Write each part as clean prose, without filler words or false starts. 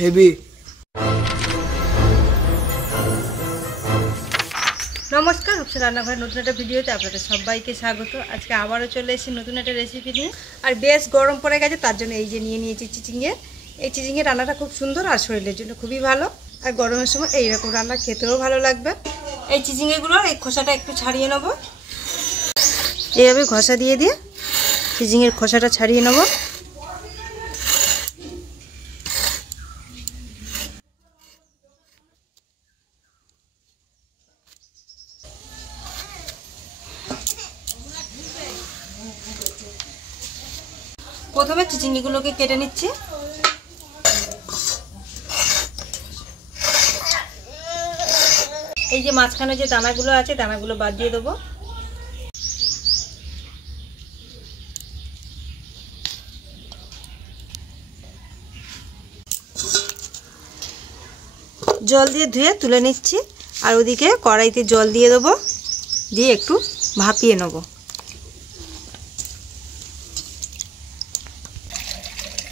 হেভি। নমস্কার, রূপসা রান্নাঘরের নতুন একটা ভিডিওতে আপনাদের সবাইকে স্বাগত। আজকে আবারও চলে এসেছি নতুন একটা রেসিপি নিয়ে। আর বেশ গরম পড়ে গেছে, তার জন্য এই যে নিয়ে নিয়েছি চিচিঙ্গে। এই চিচিঙ্গে রান্নাটা খুব সুন্দর আর শরীরের জন্য খুবই ভালো। আর গরমের সময় এইরকম রান্না খেতেও ভালো লাগবে। এই চিচিঙ্গেগুলোর এই খোসাটা একটু ছাড়িয়ে নেব। এইভাবে ঘষা দিয়ে চিচিঙ্গের খোসাটা ছাড়িয়ে নেব। প্রথমে চিচিঙ্গিগুলোকে কেটে নিচ্ছি। এই যে মাঝখানে যে দানাগুলো আছে, দানাগুলো বাদ দিয়ে দেবো। জল দিয়ে ধুয়ে তুলে নিচ্ছি। আর ওদিকে কড়াইতে জল দিয়ে দেবো, দিয়ে একটু ভাপিয়ে নেব।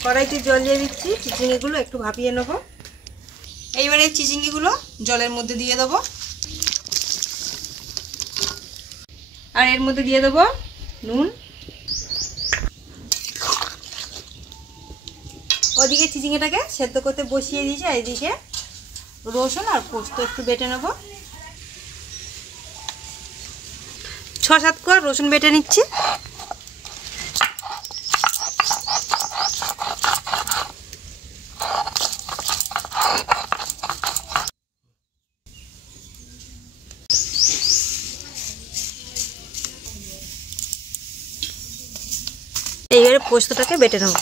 কড়াইতে জল দিয়ে দিচ্ছি, চিচিঙ্গিগুলো একটু ভাপিয়ে নেব। এইবারে এই চিচিঙ্গিগুলো জলের মধ্যে দিয়ে দেবো। আর এর মধ্যে দিয়ে দেবো নুন। ওদিকে চিচিঙ্গিটাকে সেদ্ধ করতে বসিয়ে দিয়েছি। আর এদিকে রসুন আর পোস্ত একটু বেটে নেব। 6-7 কোয়া রসুন বেটে নিচ্ছি। এইবারে পোস্তটাকে বেটে নেব।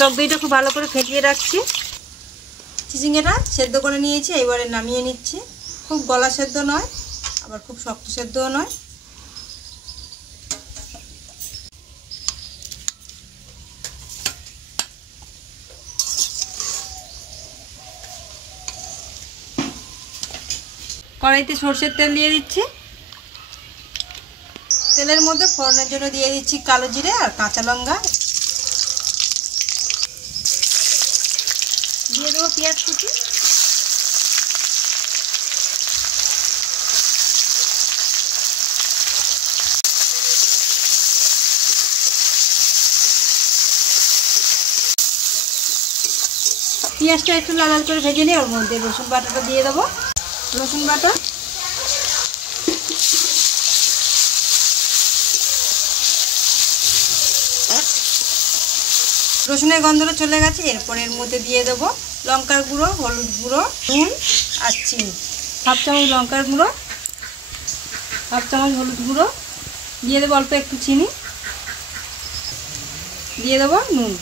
টক দইটা খুব ভালো করে ফেটিয়ে রাখছি। চিচিঙ্গাটা সেদ্ধ করে নিয়েছি, এবারে নামিয়ে নিচ্ছি। খুব গলা সেদ্ধ নয়, আবার খুব শক্ত সেদ্ধও নয়। কড়াইতে সরষের তেল দিয়ে দিচ্ছি। তেলের মধ্যে ফোড়নের জন্য দিয়ে দিচ্ছি কালো জিরে আর কাঁচা লঙ্কা। দিয়ে দেবো পেঁয়াজ কুচি। পেঁয়াজটা একটু লাল লাল করে ভেজে নিয়ে ওর মধ্যে রসুন বাটাটা দিয়ে দেবো। রসুন বাটা, রসুনের গন্ধটা চলে গেছে। এরপর এর মধ্যে দিয়ে দেবো লঙ্কার গুঁড়ো, হলুদ গুঁড়ো, নুন আর চিনি। 1/2 চামচ লঙ্কার গুঁড়ো, 1/2 চামচ হলুদ গুঁড়ো, দিয়ে দেবো অল্প একটু চিনি, দিয়ে দেবো নুন।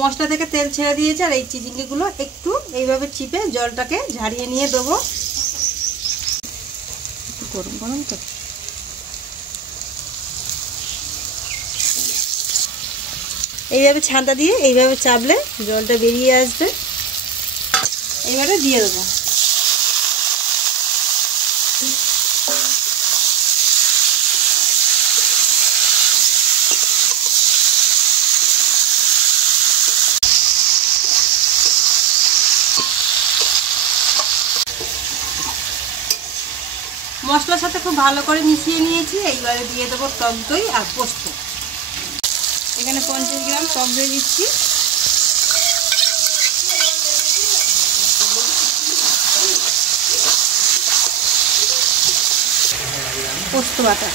মশলা থেকে তেল ছেড়ে দিয়েছে। আর এই চিচিঙ্গিগুলো একটু এইভাবে চিপে জলটাকে ঝারিয়ে নিয়ে দেবো। গরম গরম তো, এইভাবে ছাঁদা দিয়ে এইভাবে চাপলে জলটা বেরিয়ে আসবে। এইভাবে দিয়ে দেবো। মশলার সাথে খুব ভালো করে মিশিয়ে নিয়েছি। এইবারে দিয়ে দেবো টক দই আর পোস্ত। এখানে 50 গ্রাম টক দই দিচ্ছি। পোস্ত বাটা,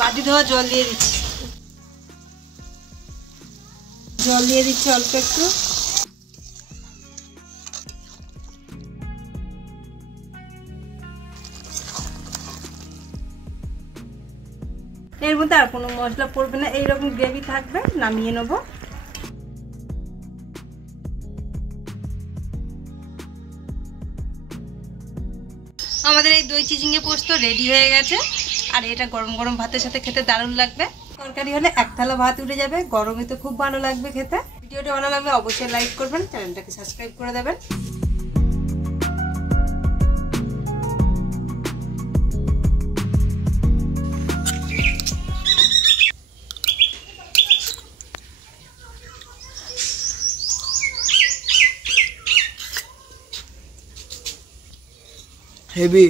বাটি ধোয়া জল দিয়ে দিচ্ছি, জল দিয়ে দিচ্ছি অল্প একটু। এর মধ্যে আর কোনো মশলা পড়বে না, এইরকম গ্রেভি থাকবে, নামিয়ে নেবো। আমাদের এই দই চিচিঙ্গে পোস্ত রেডি হয়ে গেছে, আর এটা গরম গরম ভাতের সাথে খেতে দারুণ লাগবে। তরকারি হলে এক থালা ভাত উঠে যাবে, গরমে তো খুব ভালো লাগবে খেতে। ভিডিওটা ভালো লাগলে অবশ্যই লাইক করবেন, চ্যানেলটাকে সাবস্ক্রাইব করে দেবেন। হেভি।